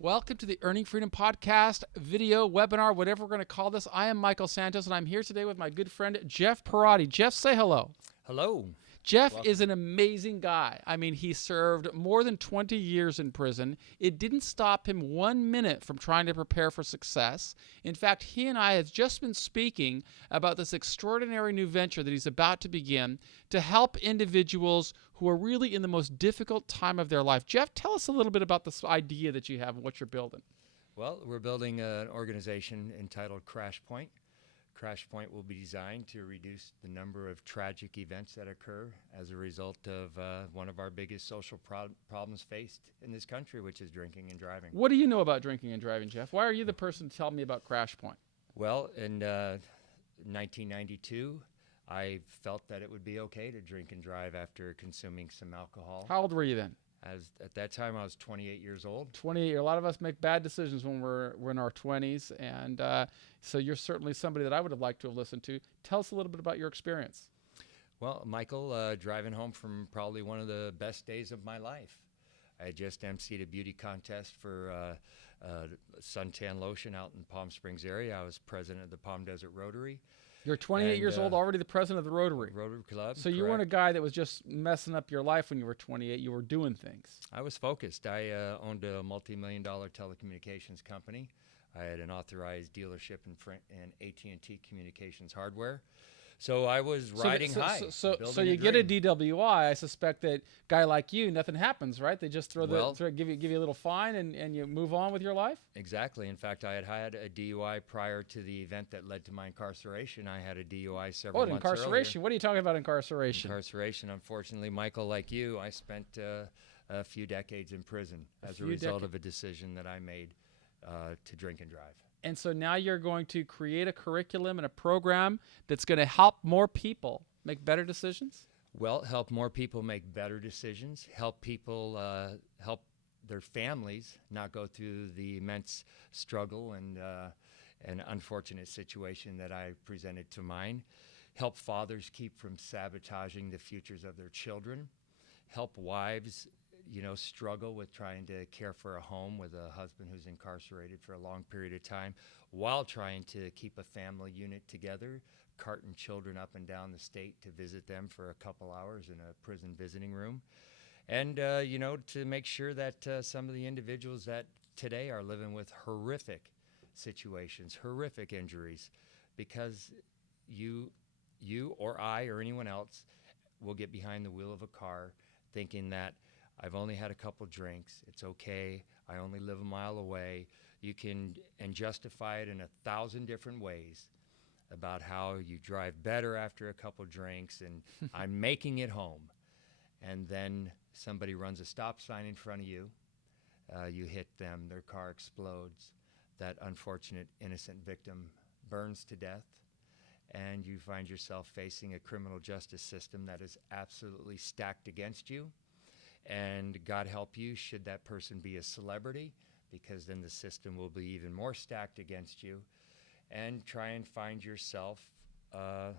Welcome to the Earning Freedom Podcast, video, webinar, whatever we're going to call this. I am Michael Santos, and I'm here today with my good friend, Jeff Perrotte. Jeff, say hello. Hello. Jeff Welcome. is an amazing guy. I mean, he served more than 20 years in prison. It didn't stop him 1 minute from trying to prepare for success. In fact, he and I have just been speaking about this extraordinary new venture that he's about to begin to help individuals who are really in the most difficult time of their life. Jeff, tell us a little bit about this idea that you have and what you're building. Well, we're building an organization entitled Crash Point. Crash Point will be designed to reduce the number of tragic events that occur as a result of one of our biggest social problems faced in this country, which is drinking and driving. What do you know about drinking and driving, Jeff? Why are you the person to tell me about Crash Point? Well, in 1992, I felt that it would be okay to drink and drive after consuming some alcohol. How old were you then? At that time, I was 28 years old. 28. A lot of us make bad decisions when we're in our 20s, and so you're certainly somebody that I would have liked to have listened to. Tell us a little bit about your experience. Well, Michael, driving home from probably one of the best days of my life. I had just emceed a beauty contest for suntan lotion out in Palm Springs area. I was president of the Palm Desert Rotary. You're 28 years old, already the president of the Rotary. Rotary Club. So you weren't a guy that was just messing up your life when you were 28. You were doing things. I was focused. I owned a multi-million-dollar telecommunications company. I had an authorized dealership in AT&T Communications Hardware. So I was riding high. So you get a DWI. I suspect that guy like you, nothing happens, right? They just give you a little fine and you move on with your life? Exactly. In fact, I had a DUI prior to the event that led to my incarceration. I had a DUI several months incarceration? earlier. What are you talking about, incarceration? Incarceration. Unfortunately, Michael, like you, I spent a few decades in prison as a result of a decision that I made to drink and drive. And so now you're going to create a curriculum and a program that's going to help more people make better decisions? Well, help more people make better decisions, help people, help their families not go through the immense struggle and unfortunate situation that I presented to mine, help fathers keep from sabotaging the futures of their children, help wives struggle with trying to care for a home with a husband who's incarcerated for a long period of time while trying to keep a family unit together, carting children up and down the state to visit them for a couple hours in a prison visiting room. And, to make sure that some of the individuals that today are living with horrific situations, horrific injuries, because you or I or anyone else will get behind the wheel of a car thinking that I've only had a couple drinks. It's okay. I only live a mile away. You can justify it in 1,000 different ways about how you drive better after a couple drinks and I'm making it home. And then somebody runs a stop sign in front of you. You hit them. Their car explodes. That unfortunate innocent victim burns to death. And you find yourself facing a criminal justice system that is absolutely stacked against you. And God help you, should that person be a celebrity, because then the system will be even more stacked against you. And try and find yourself a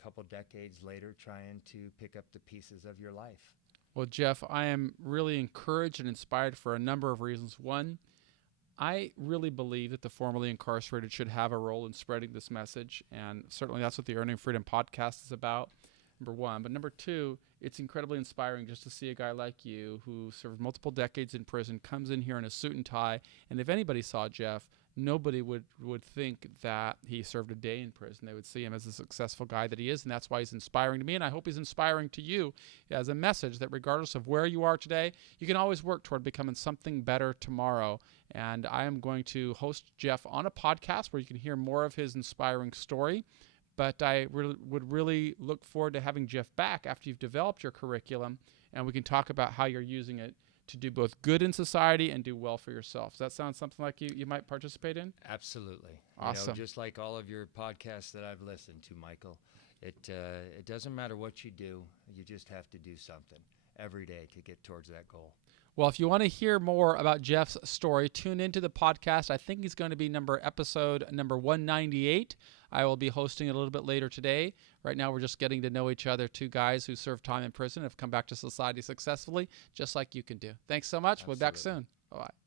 couple decades later trying to pick up the pieces of your life. Well, Jeff, I am really encouraged and inspired for a number of reasons. One, I really believe that the formerly incarcerated should have a role in spreading this message, and certainly that's what the Earning Freedom Podcast is about. Number one. But number two, it's incredibly inspiring just to see a guy like you who served multiple decades in prison, comes in here in a suit and tie. And if anybody saw Jeff, nobody would think that he served a day in prison. They would see him as a successful guy that he is, and that's why he's inspiring to me. And I hope he's inspiring to you as a message that regardless of where you are today, you can always work toward becoming something better tomorrow. And I am going to host Jeff on a podcast where you can hear more of his inspiring story. But I would really look forward to having Jeff back after you've developed your curriculum, and we can talk about how you're using it to do both good in society and do well for yourself. Does that sound something like you might participate in? Absolutely. Awesome. Just like all of your podcasts that I've listened to, Michael, it doesn't matter what you do. You just have to do something every day to get towards that goal. Well, if you want to hear more about Jeff's story, tune into the podcast. I think he's going to be episode number 198. I will be hosting it a little bit later today. Right now, we're just getting to know each other. Two guys who served time in prison have come back to society successfully, just like you can do. Thanks so much. Absolutely. We'll be back soon. Bye-bye.